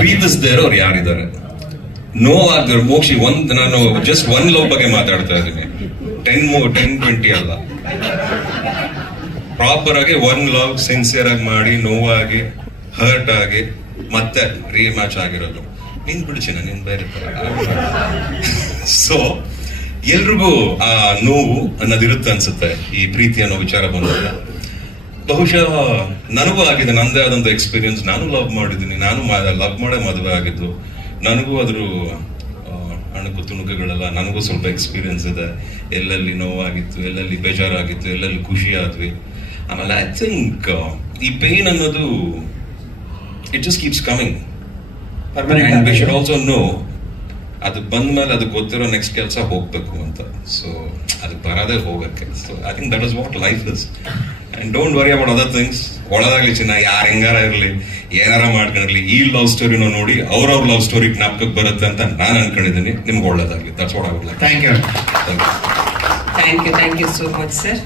ಪ್ರೀತಿಸದೇ ಇರೋರು ಯಾರಿದ್ದಾರೆ? ನೋವಾಗ್ತಾರೆ ಮೋಕ್ಷಿ. ನಾನು ಜಸ್ಟ್ ಒನ್ ಲವ್ ಬಗ್ಗೆ ಮಾತಾಡ್ತಾ ಇದ್ದೀನಿ, 10-20 ಅಲ್ಲ. ಪ್ರಾಪರ್ ಆಗಿ ಒನ್ ಲವ್ ಸಿನ್ಸಿಯರ್ ಆಗಿ ಮಾಡಿ, ನೋವಾಗಿ, ಹರ್ಟ್ ಆಗಿ ಮತ್ತೆ ರೀಮ್ಯಾಚ್ ಆಗಿರೋದು. ನೀನ್ ಬಿಡ್ಚಿನ ನೀನ್ ಬೇರೆ ತರ. ಸೊ ಎಲ್ರಿಗೂ ಆ ನೋವು ಅನ್ನೋದಿರುತ್ತೆ ಅನ್ಸುತ್ತೆ ಈ ಪ್ರೀತಿ ಅನ್ನೋ ವಿಚಾರ ಬಂದಾಗ. ಬಹುಶಃ ನನಗೂ ಆಗಿದೆ, ನಂದೇ ಆದಂತ ಎಕ್ಸ್ಪೀರಿಯನ್ಸ್. ನಾನು ಲವ್ ಮಾಡಿದ್ದೀನಿ, ನಾನು ಲವ್ ಮಾಡೇ ಮದುವೆ ಆಗಿದ್ದು. ನನಗೂ ಅದ್ರ ಅಣಕು ತುಣುಕುಗಳೆಲ್ಲ ನನಗೂ ಸ್ವಲ್ಪ ಎಕ್ಸ್ಪೀರಿಯನ್ಸ್ ಇದೆ. ಎಲ್ಲೆಲ್ಲಿ ನೋವಾಗಿತ್ತು, ಎಲ್ಲೆಲ್ಲಿ ಬೇಜಾರಾಗಿತ್ತು, ಎಲ್ಲೆಲ್ಲಿ ಖುಷಿ ಆದ್ವಿ. ಆಮೇಲೆ ಐ ಥಿಂಕ್ ಈ ಪೇನ್ ಅನ್ನೋದು it just keeps coming. We should also know ಅದು ಬಂದ್ಮೇಲೆ ಅದಕ್ಕೆ ಗೊತ್ತಿರೋ ನೆಕ್ಸ್ಟ್ ಕೆಲಸ ಹೋಗ್ಬೇಕು ಅಂತ. ಸೊ ಅದಕ್ಕೆ ಬರೋದೇ ಹೋಗಕ್ಕೆ. So I think that is what life is. And don't worry about other things. ಒಳದಾಗ್ಲಿ ಚಿನ್ನ, ಯಾರು ಹೆಂಗಾರ ಇರಲಿ, ಏನಾರ ಮಾಡ್ಕೊಂಡಿರ್ಲಿ, ಈ ಲವ್ ಸ್ಟೋರಿನ ನೋಡಿ ಅವ್ರವ್ರ ಲವ್ ಸ್ಟೋರಿ ಜ್ಞಾಪಕಕ್ಕೆ ಬರುತ್ತೆ ಅಂತ ನಾನು ಅನ್ಕೊಂಡಿದ್ದೀನಿ. ನಿಮ್ಗೆ ಒಳ್ಳೇದಾಗ್ಲಿ. That's what I would like. Thank you so much sir.